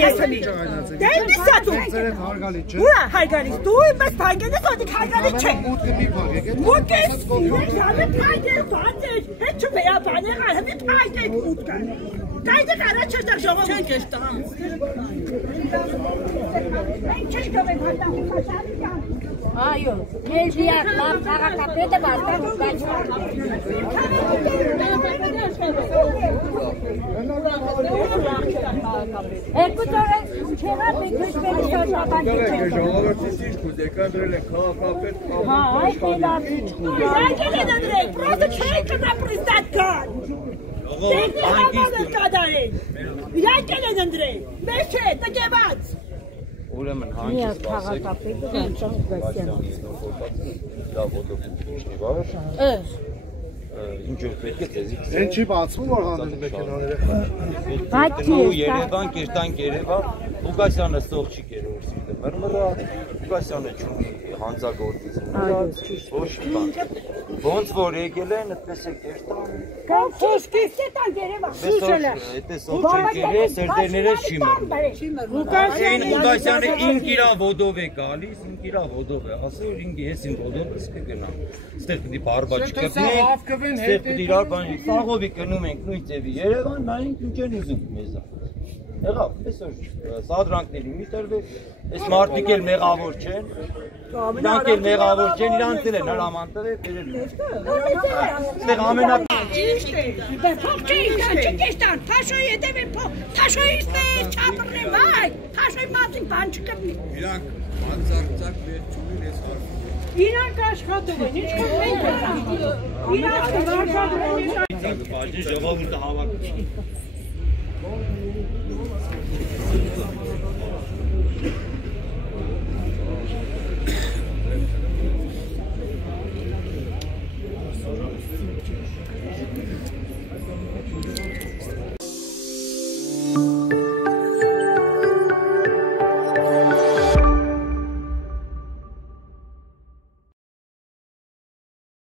Եսանի։ Դե դիսա դու։ Ուրա հայգալիս դու մեզ փայգենես ոդիկ հայգալի չէ։ Մուտքը շանը փայգեր բանջեր, հետ չվերա բաներ արհի փայգեր մուտքը։ Կայդը կարաչ չտա ժողով չեն կեստամ։ Մենք չենք գովենք հատաղի խաշարիան։ Այո, մեր դիակ լավ քաղաքապետը բարձր բայց երկու ծորեն չեղա մենք հաշվելի շոշաբանջի չենք։ Ժողովրդի ճիշտ կուզեկան դրել են քաղաքապետ Հա, այդ էլավի Իրանքել են դրել, պրոստը չեն կնա պրիստատկան Դեգնի համանը կադարել Իրանքել են դրել, մեզ չէ, տկեված Ուրեմն հանգիստ քաղաքապետը Վանչան Գասյան Դա ոտոկուտիչնի վար Ինչ որ պետք է ձեզի Են չի բացվում որ հանդես մեքենաները Երևան, կերտանք Երևան Ուգասյանը սող չի կերոր սիրտը մրմրա Ուգասյանը չունի հանձագործից Ոչ բան Ոնց որ եկել են, այդպես է կերտան Կամ խոսքից կետան Երևան Այդպես ով չեն կերել, սրտերները չի մրմր Ուգասյանը ինք իրա ոտով է գալիս, ինք իրա ոտով է ասել, ինք ես իմ ոտով ես կգնամ Ստեղ պիտի բարբա չկպնենք Ստեղ պիտի իրար բանի, սաղովի կնում ենք նույն ձևի Երևան, նայինք ինչ են ուզում մեզա Եղավ, այսօր սադրանքների մի տրվեք, այս մարդիկ էլ մեղավոր չեն Իրանք էլ մեղավոր չեն, իրանց էլ են հրաման տվել, բերել Ստեղ ամենակ Ճիշտ է, փող չեիքան, չկեստան, թաշոյի հետև են փող, թաշոյից մեզ չապրնեն, վայ, թաշոյի մազին բան չկպնի Իրանք անձարձակ մեր չունին ես հարվում Իրանք աշխատում են, ինչ կոմ մենք Իրանք աշխատում են Ժողովուրդը հավաքում